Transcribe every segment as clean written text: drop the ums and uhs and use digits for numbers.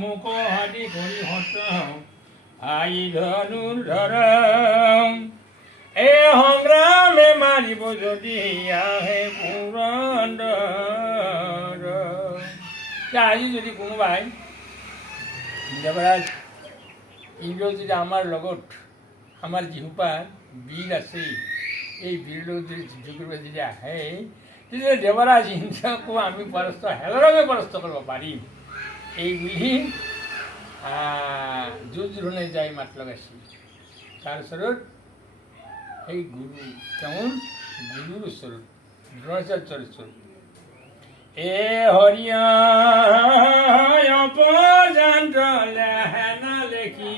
মুখ আদি কৰি হতাও আই ধনুৰ ধৰ এই সংগ্ৰামে মাৰিব যদি আহে পুৰন্দৰ। আজি যদি কোনোবাই দেৱৰাজ ইন্দ্ৰ যদি আমাৰ লগত আমাৰ যিসোপা বীৰ আছে এই বীৰ লগত যদি যুদ্ধ কৰিব যদি আহে তেতিয়া দেৱৰাজ ইন্দ্ৰকো আমি পৰাস্ত হেলৰমে পৰাস্ত কৰিব পাৰিম এই বুলি যুঁজৰণে যাই মাত লগাইছিল। তাৰ ওচৰত সেই গুৰু তেওঁৰ গুৰুৰ ওচৰত দ্ৰোণাচাৰ্যৰ ওচৰত এ হৰিয়া অপজান্ত লেহেনা লেখি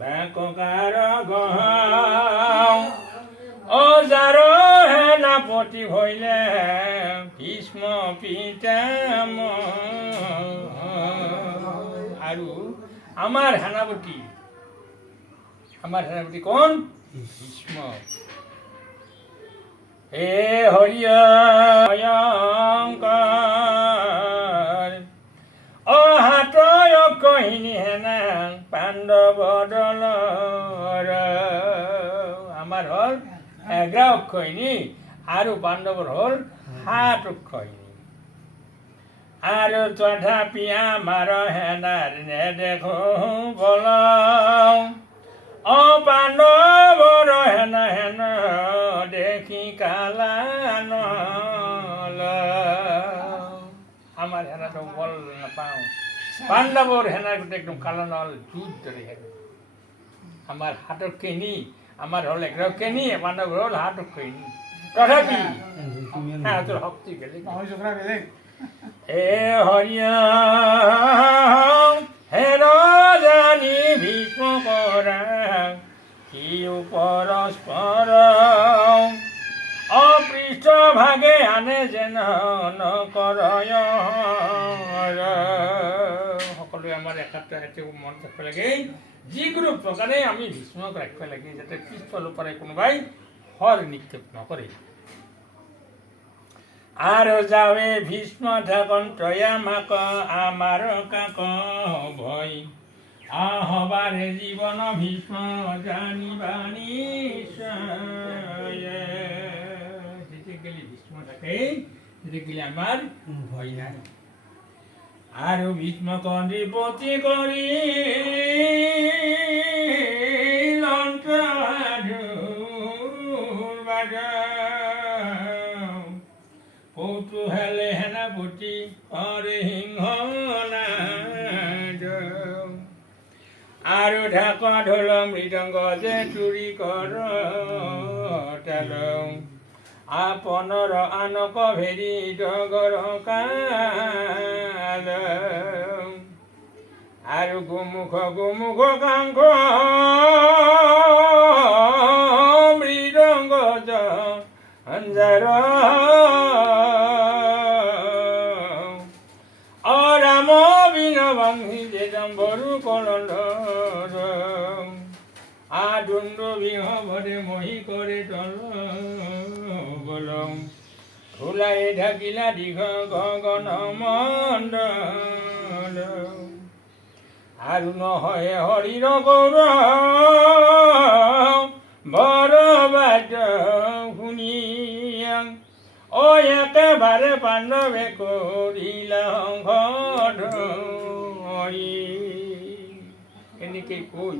বাকৰ গহাও অজাৰ সেনাপতি ভৈলে ভীষ্ম পিতামহ। আৰু আমাৰ সেনাপতি কোন? ভীষ্ম। হে হৰিয়ংকৰ অহাতয় কহিনী হেনা পাণ্ডৱ দলৰ। আমাৰ হ'ল 11 অক্ষয়িনী আৰু পাণ্ডৱৰ হ'ল 7 অক্ষয়িনী। আৰু তথাপি আমাৰ হেনাৰ নেদেখো বল অ পাণ্ডৱৰ হেনা দেখি কালা নল। আমাৰ হেনাটো বল নাপাওঁ, পাণ্ডৱৰ হেনাৰ গোটেই একদম কালা নল যুদ্ধ ধৰি থাকে। আমাৰ 7 অক্ষয়িনী, আমাৰ হ'ল 11 অক্ষয়িনী, পাণ্ডৱৰ হ'ল 7 অক্ষয়িনী। তথাপি সিহঁতৰ শক্তি বেলেগ। এ হৰিয়া হেৰ জানি ভীষ্ম কৰা কি পৰস্পৰ অপৃষ্ঠভাগে আনে যেন নকৰ। সকলোৱে আমাৰ একাত্ম মনত ৰাখিব লাগে, যিকোনো প্ৰকাৰে আমি ভীষ্মক ৰাখিব লাগে যাতে পিছফালৰ পৰাই কোনোবাই হৰ নিক্ষেপ নকৰে। আৰু যাৱে ভীষ্ম থাকন তয়া মাক আমাৰ কাক ভয় আহবাৰে জীৱন ভীষ্ম জানিবা নিশ্চয়। যেতিয়া গেলি ভীষ্ম থাকে তেতিয়া গেলি আমাৰ ভয় নাই। আৰু ভীষ্মক নৃপতি কৰি কৌতূহলে সেনাপতি হৰে সিংহ নাদ। আৰু ঢাক ঢোল মৃদংগ যে চুৰি কৰ তাল আপনৰ আনক ভেৰি ডগৰ কাল। আৰু গোমুখ কাংক মৃদংগ অঞ্জাৰ অৰাম বিনবংশী যেদম্বৰু কলন্ধৰ আদুণ্ড বিহবৰে মহি কৰে তল বলং খোলাই ঢাকিলা দীঘ গগন মণ্ডল। আৰু নহয় হৰিৰ গৌৰ বৰ বাদ্য শুনি অ একেবাৰে পাণ্ডৱে কৰিলা সংঘৰি। এনেকৈ কৈ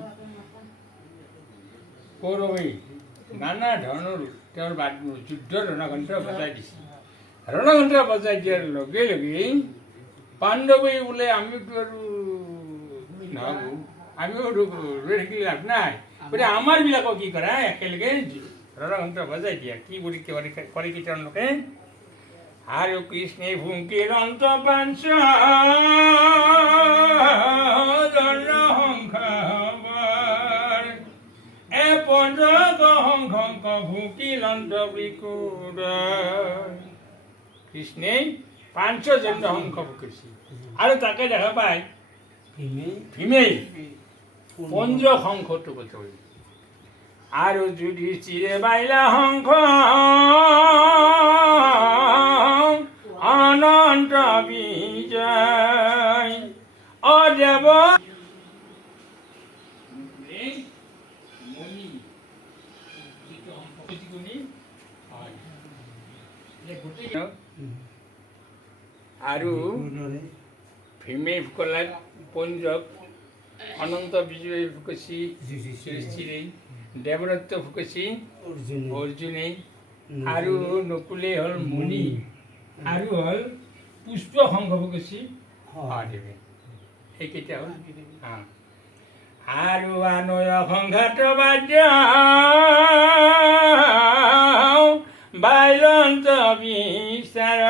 কৌৰৱে নানা ধৰণৰ তেওঁৰ যুদ্ধৰ ৰণঘণ্টা বজাই দিছিল। ৰণঘণ্টা বজাই দিয়াৰ লগে লগে পাণ্ডৱে বোলে আমিতো আৰু নহ'ব, আমিও ৰৈ থাকিলে লাভ নাই, গতিকে আমাৰ বিলাকক কি কৰা একেলগে ৰণঘণ্টা বজাই দিয়া। কি বুলি কৰে কি তেওঁলোকে? আৰু কৃষ্ণে ভুংকিৰ অন্ত পাঞ্চ এ পঞ্চক সংঘক ভুকিল অন্ত বিকুৰ। কৃষ্ণে 500 শংখ ভুকিছিল আৰু তাকে দেখা পায় ভীমেই পঞ্চ শংখটো বজাই। আৰু যুধিষ্ঠিৰে বাইলা শংখ আনন্দ বাইলন্ত বিজয় অদেব আৰু ভীমে ফুকলাক পঞ্জক অনন্ত বিজয় ফুকসী সৃষ্টিৰে দেৱদত্ত ফুকসী অৰ্জুনে আৰু নকুলে হ'ল মুনি আৰু হ'ল পুষ্প শংখ ফুকসী মহাদেৱে সেইকেইটা হ'ল আৰু আনয় সংঘাত বাদ্য বাইলন্ত বিচাৰ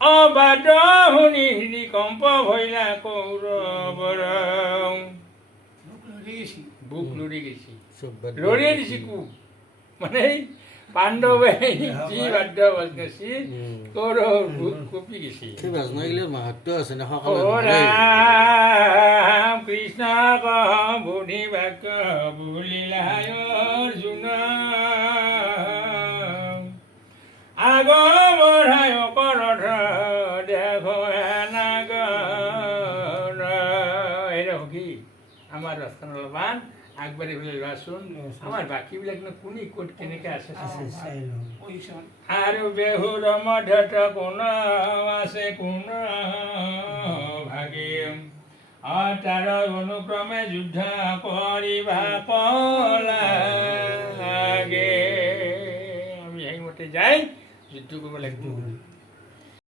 অবাদ শুনি হৃদিকম্প ভৈলা কৌৰৱৰ বুক লৰি গেছি লৰিয়ে দিছি কুক মানে পাণ্ডৱে যি বাদ্য বাজছি কৌৰৱ বুক কঁপি গেছি ও ৰাম কৃষ্ণ বুদ্ধি বাক্য বুলিলাই অৰ্জুন আগ বঢ়াই অপৰথ দেখ কি আমাৰ ৰাস্তান অলপমান আগবাঢ়ি পেলাই লোৱাচোন আমাৰ বাকীবিলাকনো কোনে ক'ত কেনেকৈ আছে আৰু বেহুৰ মধ্যত কোন আছে কোন ভাগে তাৰ অনুক্ৰমে যুদ্ধ কৰিবা লাগে আমি সেইমতে যাই যুদ্ধ কৰিব লাগিব